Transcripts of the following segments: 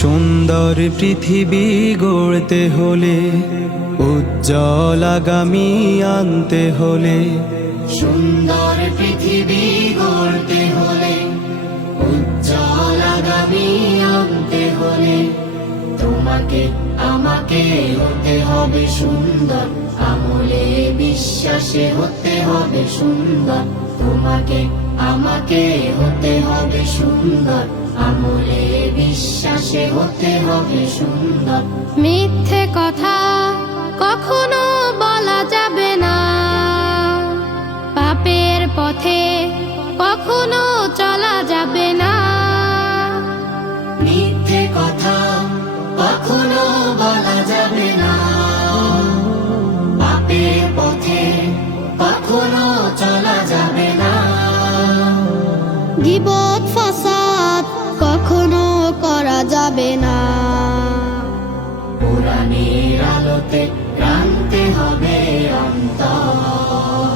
সুন্দর পৃথিবী গড়তে হলে, উজ্জ্বল আগামী আনতে হলে, সুন্দর পৃথিবী গড়তে হলে, উজ্জ্বল আগামী আনতে হলে, তোমাকে আমাকে হতে হবে সুন্দর, আমলে বিশ্বাসে হতে হবে সুন্দর। তোমাকে আমাকে হতে হবে সুন্দর, আমলে বিশ্বাসে হতে হবে সুন্দর। মিথ্যে কথা কখনো বলা যাবে না, পাপের পথে কখনো চলা যাবে না। মিথ্যে কথা কখনো বলা যাবে না, পাপের পথে কখনো চলা যাবে না। গীবত ফাসাদ কখনো করা যাবে না। কোরআনের আলোতে রাখতে হবে অন্তর,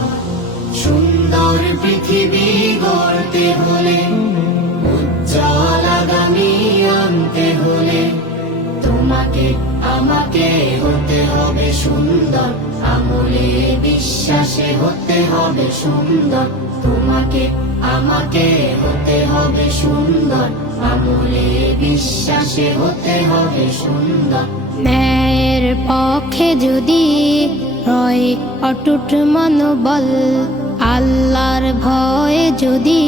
সুন্দর পৃথিবী গড়তে হলে, উজ্জ্বল আগামী আনতে হলে, তোমাকে আমাকে হতে হবে সুন্দর, আমলে বিশ্বাসে হতে হবে সুন্দর। তোমাকে আমাকে হতে হবে সুন্দর, আমলে বিশ্বাসে হতে হবে সুন্দর। ন্যায়ের পক্ষে যদি হয় অটুট মনোবল, আল্লাহর ভয়ে যদি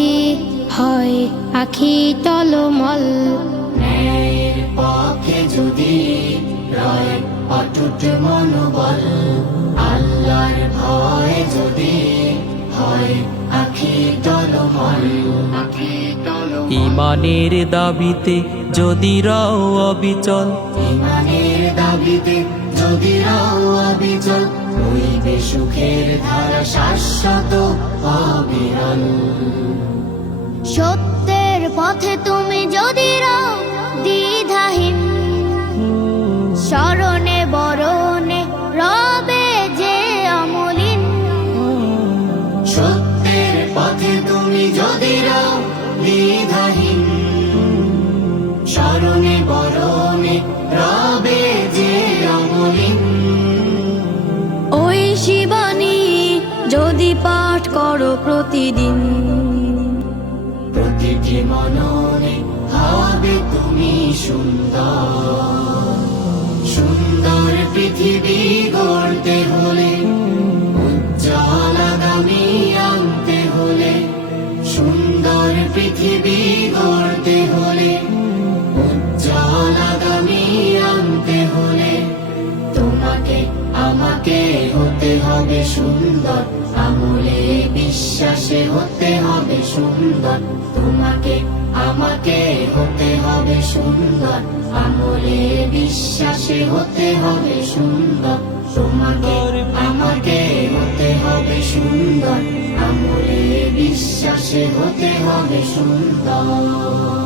হয় আখি টলমল। ন্যায়ের পক্ষে যদি রয় অটুট মনোবল, আল্লাহর ভয়ে যদি হয় আখি টলমল। ইমানের দাবিতে যদি রাও অবিচল, ইমানের দাবিতে যদি রাও অবিচল, হইবে সুখের ধারা শাশ্বত অবিরল। সত্যের পথে তুমি যদি রও দ্বিধাহীন, স্মরণে বরণে রবে যে অমলিন। সত্যের পথে তুমি যদি রাও দ্বিধাহীন, স্মরণে বরণে রবে যে অমলিন। ওই শিবানী যদি পাঠ করো প্রতিদিন, প্রতিটি মননে হবে তুমি সুন্দর। সুন্দর পৃথিবী গড়তে হলে, উজ্জ্বল আগামী আনতে হলে, সুন্দর পৃথিবী গড়তে হলে, উজ্জ্বল আগামী আনতে হলে, তোমাকে আমাকে হতে হবে সুন্দর, আমলে বিশ্বাসে হতে হবে সুন্দর। তোমাকে আমাকে হতে হবে সুন্দর, আমলে বিশ্বাসে হতে হবে সুন্দর। তোমাকে আমাকে হতে হবে সুন্দর, আমলে বিশ্বাসে হতে হবে সুন্দর।